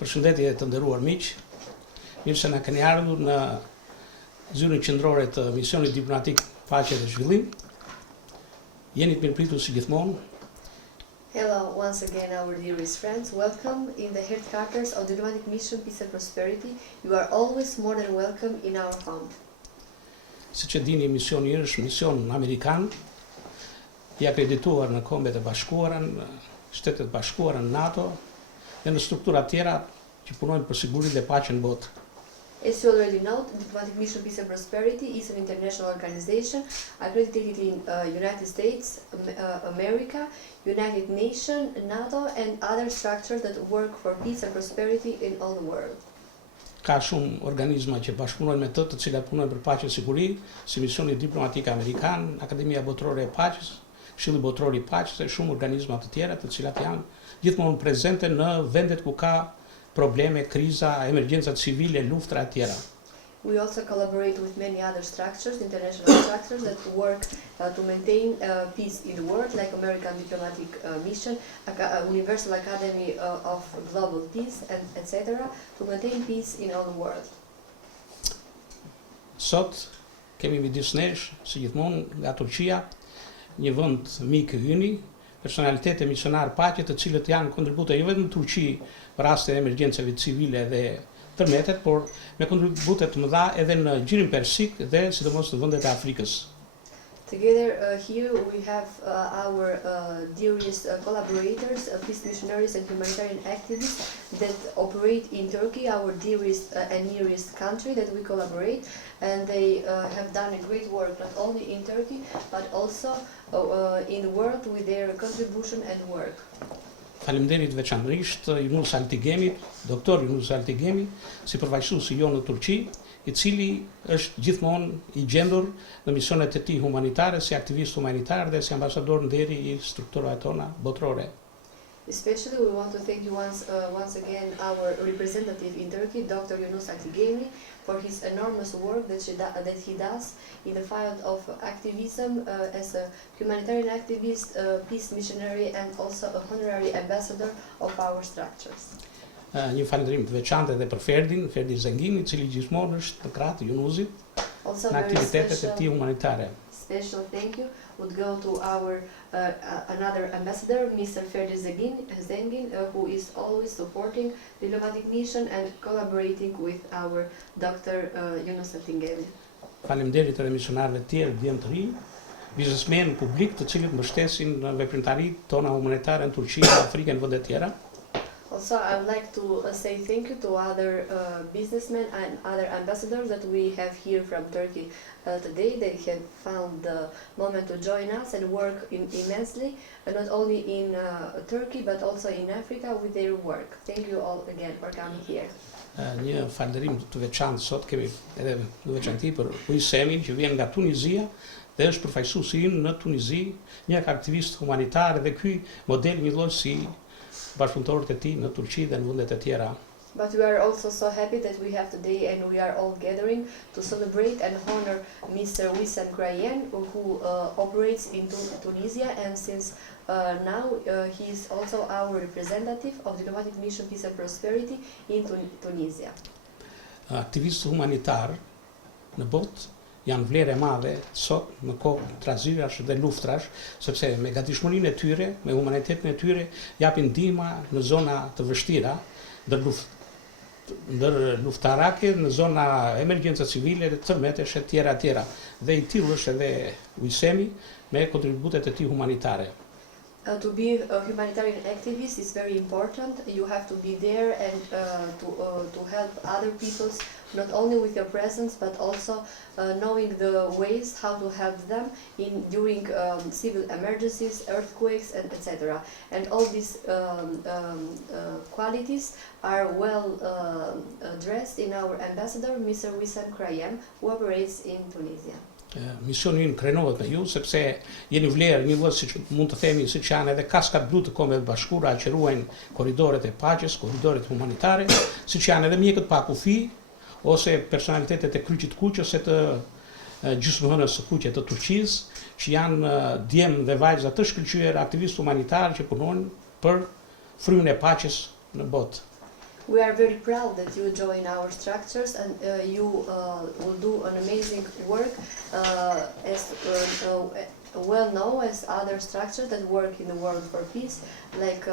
Përshëndetje të nderuar miq, mirë se na keni ardhur në zyrën qendrore të misionit diplomatik Paqe dhe Zhvillim. Jeni të mirëpritur si gjithmonë. Hello once again, our dearest friends. Welcome in the headquarters of the Diplomatic Mission Peace and Prosperity. You are always more than welcome in our home. Siç e dini, misioni është mision amerikan, i akredituar në Kombet e Bashkuara, në Shtetet e Bashkuara, në NATO dhe në struktura tjera që punojnë për sigurinë dhe paqen në botë. As you already know, the Diplomatic Mission Peace and Prosperity is an international organization accredited in United States, America, United Nations, NATO and other structures that work for peace and prosperity in all the world. Ka shumë organizma që bashkëpunojnë me të cilat punojnë për paqe dhe siguri, si Misioni Diplomatik Amerikan, Akademia Botërore e Paqes, Këshilli Botëror i Paqes dhe shumë organizma të tjera të cilat janë gjithmonë prezente në vendet ku ka probleme, kriza, emergjenca civile, luftra e tjera. We also collaborate with many other structures, international structures that work to maintain peace in the world, like American Diplomatic Mission, Universal Academy of Global Peace, and etc., to maintain peace in all the world. Sot kemi midis nesh, si gjithmonë, nga Turqia, një vend mik i yni, personalitete misionar paqe të cilët janë kontribute jo vetëm në Turqi për raste e emergjencave civile dhe tërmetet, por me kontribute të mëdha edhe në Gjirin Persik dhe sidomos në vendet e Afrikës. Together here we have our dearest collaborators, peace missionaries and humanitarian activists that operate in Turkey, our dearest and nearest country that we collaborate, and they have done a great work not only in Turkey but also in the world with their contribution and work. Faleminderit veçanërisht Yunus Altigemi, doktor Yunus Altigemi, si përfaqësuesi jo në Turqi, i cili është gjithmonë i gjendur në misionet e tij humanitare, si aktivist humanitar dhe si ambasador nderi i strukturave tona botërore. Especially we want to thank you once again our representative in Turkey, Dr. Yunus Altigemi, for his enormous work that he does in the field of activism as a humanitarian activist, peace missionary and also a honorary ambassador of our structures. Një falënderim të veçantë edhe për Ferdi Zengin, i cili gjithmonë është në krah të Yunusit në aktivitetet e tij humanitare. Special thank you would go to our another ambassador, Mr. Ferdi Zengin, who is always supporting the diplomatic mission and collaborating with our Dr. Yunus Altigemi. Faleminderit edhe misionarëve të tjerë djem të rinj, biznesmen publik të cilët mbështesin veprimtaritë tona humanitare në Turqi, në Afrikë e vende të tjera. Also, I would like to say thank you to other businessmen and other ambassadors that we have here from Turkey today. They have found the moment to join us and work immensely, not only in Turkey but also in Africa with their work. Thank you all again for coming here. Një falënderim të veçantë sot kemi edhe në veçantë për Huisemin që vjen nga Tunizia dhe është përfaqësuesi në Tunizi, një aktivist humanitar dhe ky model një lloj si bashkëpunëtorët e tij në Turqi dhe në vendet e tjera. But we are also so happy that we have today and we are all gathering to celebrate and honor Mr. Wissam Krayen, who operates in Tunisia, and since now he is also our representative of the Diplomatic Mission Peace and Prosperity in Tunisia. Aktivistë humanitar në botë janë vlerë e madhe sot në kohë trazirash dhe luftrash, sepse me gatishmërinë e tyre, me humanitetin e tyre, japin ndihmë në zona të vështira, ndër luftarake, në zona emergjenca civile, tërmetesh e tjera. Dhe i tillë është edhe Huisemi me kontributet e tij humanitare. To be a humanitarian activist is very important. You have to be there and to help other people, not only with your presence, but also knowing the ways how to help them during civil emergencies, earthquakes, and etc. And all these qualities are well addressed in our ambassador, Mr. Wissam Krayen, who operates in Tunisia. Misioni ynë krenohet me ju, sepse jeni vlerë një lloj, siç mund të themi, siç janë edhe kaskat blu të Kombeve të Bashkuara që ruajnë korridoret e paqes, korridoret humanitare, siç janë edhe mjekët pa kufi ose personalitetet e kryqit kuq ose të gjysmëhënës së kuqe të Turqisë, që janë djem dhe vajza të shkëlqyer, aktivistë humanitarë që punojnë për frymën e paqes në botë. We are very proud that you join our structures and you will do an amazing work as well known as other structures that work in the world for peace, like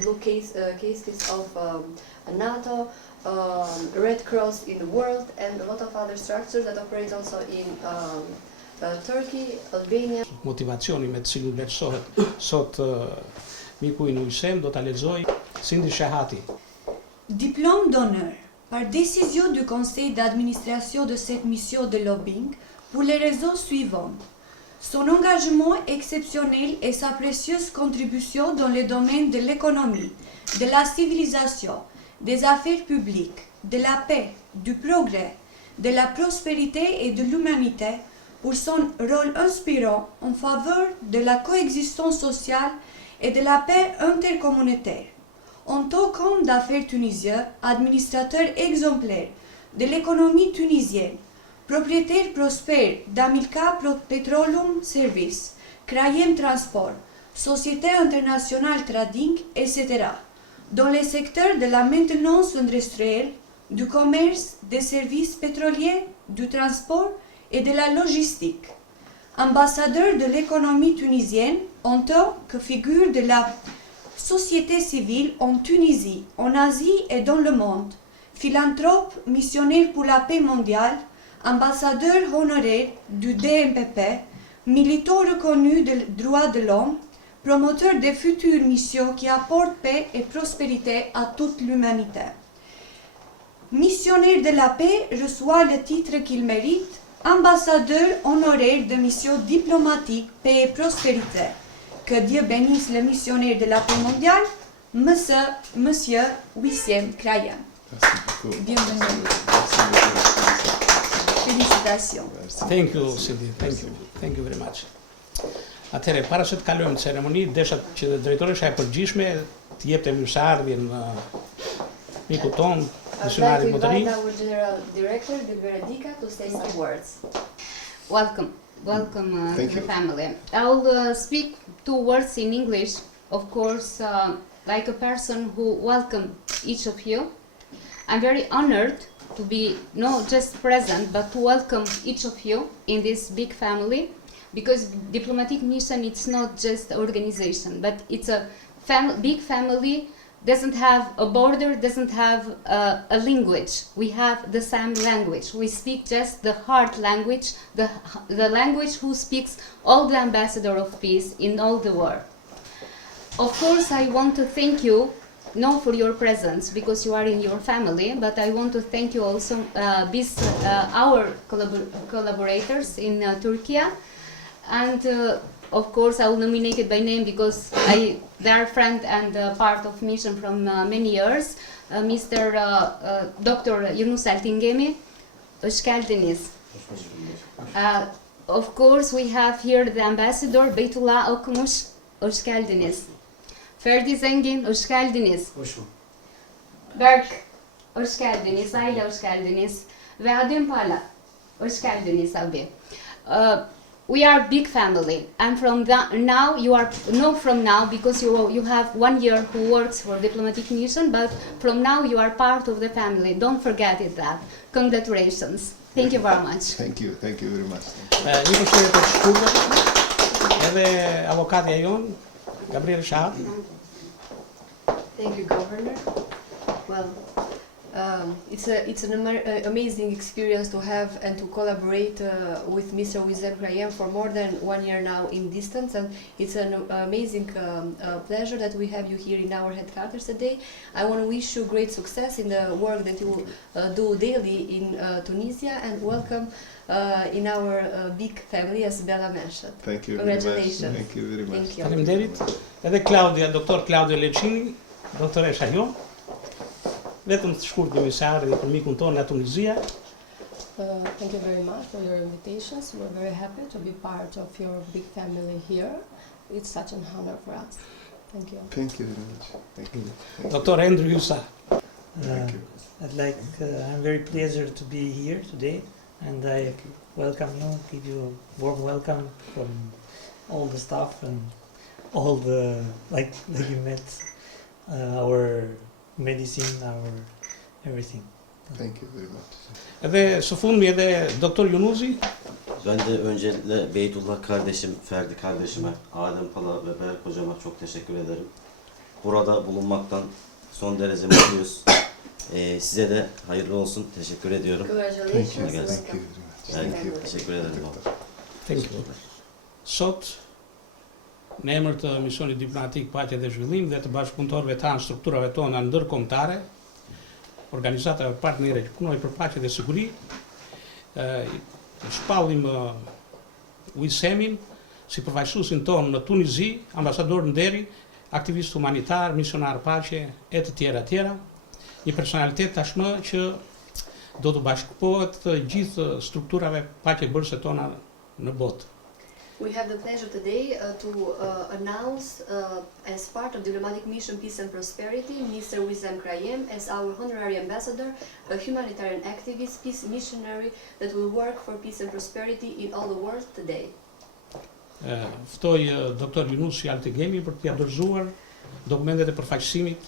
Blue Cases of NATO, Red Cross in the world, and a lot of other structures that operate also in Turkey, Albania. Motivacioni me të cilin vlerësohet sot miku i Nuisem do ta lexoj Cindy Shahati. Diplôme d'honneur par décision du conseil d'administration de cette mission de lobbying pour les raisons suivantes. Son engagement exceptionnel et sa précieuse contribution dans le domaine de l'économie, de la civilisation, des affaires publiques, de la paix, du progrès, de la prospérité et de l'humanité pour son rôle inspirant en faveur de la coexistence sociale et de la paix intercommunautaire. En tant qu'homme d'affaires tunisien, administrateur exemplaire de l'économie tunisienne, propriétaire prospère d'Amilcar Petroleum Service, Crayem Transport, Société Internationale Trading, etc., dans les secteurs de la maintenance industrielle, du commerce, des services pétroliers, du transport et de la logistique. Ambassadeur de l'économie tunisienne en tant que figure de la société civile en Tunisie, en Asie et dans le monde, philanthrope, missionnaire pour la paix mondiale, ambassadeur honoraire du DMPP, militant reconnu des droits de l'homme, promoteur des futures missions qui apportent paix et prospérité à toute l'humanité. Missionnaire de la paix reçoit le titre qu'il mérite, ambassadeur honoraire de missions diplomatiques, paix et prospérité. Que Dieu bénisse le missionnaire de la paix mondiale, Monsieur Wissem Krayem. Bienvenue. Félicitations. Thank you, Cindy. Thank you very much. Atëherë, para se të kalojmë në ceremoni, desha që drejtoresha e përgjithshme të jepte mirëseardhjen mikut ton, misionarit më të rinj. Our General Director, Dilbera Dika, to say some words. Welcome to the family. I will speak 2 words in English, of course, like a person who welcomes each of you. I'm very honored to be not just present, but to welcome each of you in this big family, because diplomatic mission, it's not just an organization, but it's a big family, doesn't have a border, doesn't have a language. We have the same language. We speak just the heart language, the language who speaks all the ambassador of peace in all the world. Of course, I want to thank you, not for your presence, because you are in your family, but I want to thank you also, our collaborators in Turkey. And of course, I will nominate it by name because they are friend and part of mission from many years. Mr. Dr. Yunus Altingemi, Özgeldiniz. Of course, we have here the ambassador Beytullah Okumuş, Özgeldiniz. Ferdi Zengin, Özgeldiniz. Berk, Özgeldiniz. Ayla, Özgeldiniz. Ve Adem Pala, Özgeldiniz abi. We are a big family, and from now you are not from now because you have 1 year who works for diplomatic mission, but from now you are part of the family. Don't forget it that. Congratulations. Thank you very much. Thank you very much. Një përshëndetje të shkurtër edhe avokatja jon, Gabriel Shahat. Thank you, Governor. Well, it's an amazing experience to have and to collaborate with Mr. Wissem Krayem for more than 1 year now in distance, and it's an amazing pleasure that we have you here in our headquarters today. I want to wish you great success in the work that you do daily in Tunisia, and welcome in our big family, as Bella mentioned. Thank you Congratulations. very much. Thank you very much. Thank you. Faleminderit. Edhe Claudia, doktor Claudia Lecini, doktoresha jon. Vetëm të shkurt një mirëseardhje për mikun tonë nga Tunizia. Thank you very much for your invitations. We're very happy to be part of your big family here. It's such an honor for us. Thank you. Thank you very much. Thank you. Dr. Andrew Yusa. Thank you. I'm very pleased to be here today, and I welcome you, give you a warm welcome from all the staff and all the like you met our medicine, our everything. Thank you very much. Edhe së fundmi edhe doktor Yunusi, Ben de öncelikle Beytullah kardeşim, Ferdi kardeşime, Adem Pala ve Berk hocama çok teşekkür ederim. Burada bulunmaktan son derece mutluyuz. Size de hayırlı olsun. Teşekkür ediyorum. Congratulations. Thank you. and Thank you welcome. very much. Ben teşekkür ederim. thank you. Sot, në emër të misionit diplomatik Paqe dhe Zhvillim dhe të bashkëpunëtorëve tanë strukturave tona ndërkombëtare, organizatave partnere që punojnë për paqe dhe siguri, shpallim Wisemin si përfaqësuesin tonë në Tunizi, ambasador në deri, aktivist humanitar, misionar paqe e të tjera. Një personalitet tashmë që do të bashkëpohet të gjithë strukturave paqebërëse tona në botë. We have the pleasure today to announce as part of Diplomatic Mission Peace and Prosperity, Mr. Wissem Krayem as our honorary ambassador, a humanitarian activist, peace missionary that will work for peace and prosperity in all the world today. Ftoj doktor Yunusi Altegemi për t'ia dorëzuar dokumentet e përfaqësimit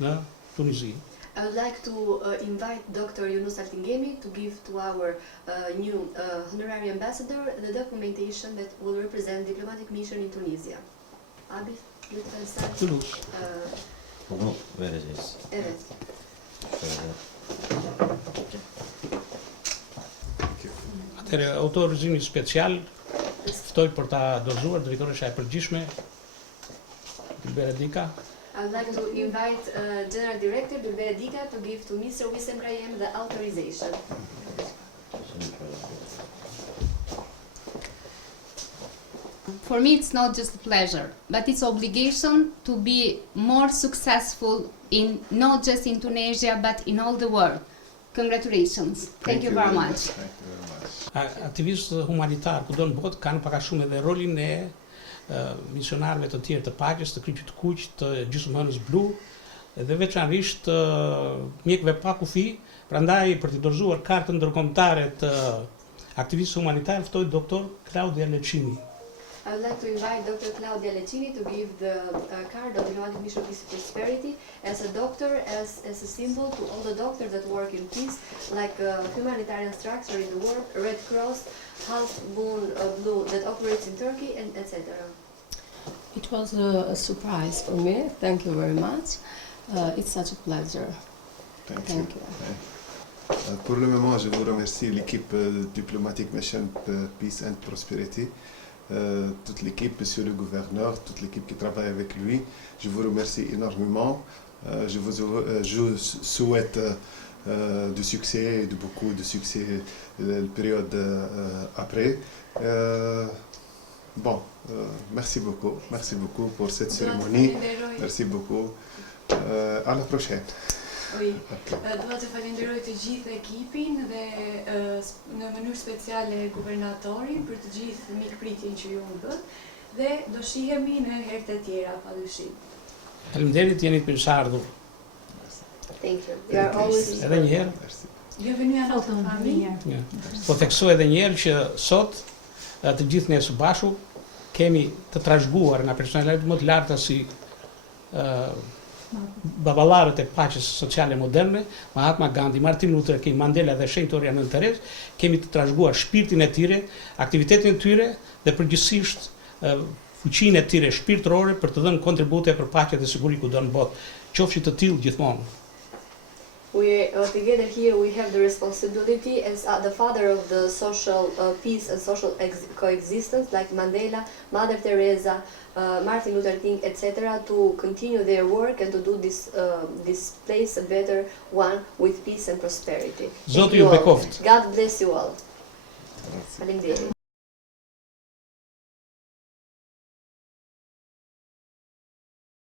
në Tunizi. I would like to invite Dr. Yunus Altingemi to give to our new honorary ambassador the documentation that will represent diplomatic mission in Tunisia. Abi, lütfen sen. Yunus. Bunu vereceğiz. Evet. Şöyle. Atëherë autorizimi special ftoj për ta dorëzuar drejtoresha e përgjithshme Beredika. I would like to invite General Director Dulbere Dika to give to Mr. Wissem Krayem the authorization. For me, it's not just a pleasure, but it's obligation to be more successful in not just in Tunisia, but in all the world. Congratulations. Thank you very much. Thank you very much. Aktivistë humanitar kudo në botë kanë pak a shumë edhe rolin e misionarëve të tjerë të paqes, të Kryqit të Kuq, të Gjysmëhënës Blu, dhe veçanërisht mjekëve pa kufi. Prandaj për të dorëzuar kartën ndërkombëtare të aktivistëve humanitar ftoi doktor Claudia Lecini. I would like to invite Dr. Claudia Lecini to give the card of Diplomatic Mission Peace and Prosperity as a doctor, as a symbol to all the doctors that work in peace, like humanitarian structure in the world, Red Cross, Half Moon Blue that operates in Turkey, and etc. It was a surprise for me. Thank you very much. It's such a pleasure. Thank you. Pour le moment, je vous remercie l'équipe diplomatique Mission Peace and Prosperity, toute l'équipe, monsieur le gouverneur, toute l'équipe qui travaille avec lui. Je vous remercie énormément. Je souhaite du succès et de beaucoup de succès la période après. Merci beaucoup pour cette cérémonie. Merci beaucoup. À la prochaine. Oui. Dua të falenderoj të gjithë ekipin dhe në mënyrë speciale guvernatorin për të gjithë mikpritjen që ju më bët dhe do shihemi në herët e tjera padyshim. Faleminderit, jeni të mirëseardhur. Thank you. You are always Edhe një herë. Bienvenue à notre famille. Po theksoj edhe një herë që sot të gjithë ne së bashku kemi të trashëguar nga personalitetet më të larta si baballarët e paqes sociale moderne, Mahatma Gandhi, Martin Luther King, Mandela dhe shenjtoria Nën Terezë, kemi të trashëguar shpirtin e tyre, aktivitetin e tyre dhe përgjithsisht fuqinë e tyre shpirtërore për të dhënë kontribute për paqe dhe siguri kudo në botë. Qofshi të tillë gjithmonë. We together here we have the responsibility as the father of the social peace and social coexistence, like Mandela, Mother Teresa, Martin Luther King, etc., to continue their work and to do this place a better one with peace and prosperity. Zoti ju bekoft. God bless you all. Faleminderit.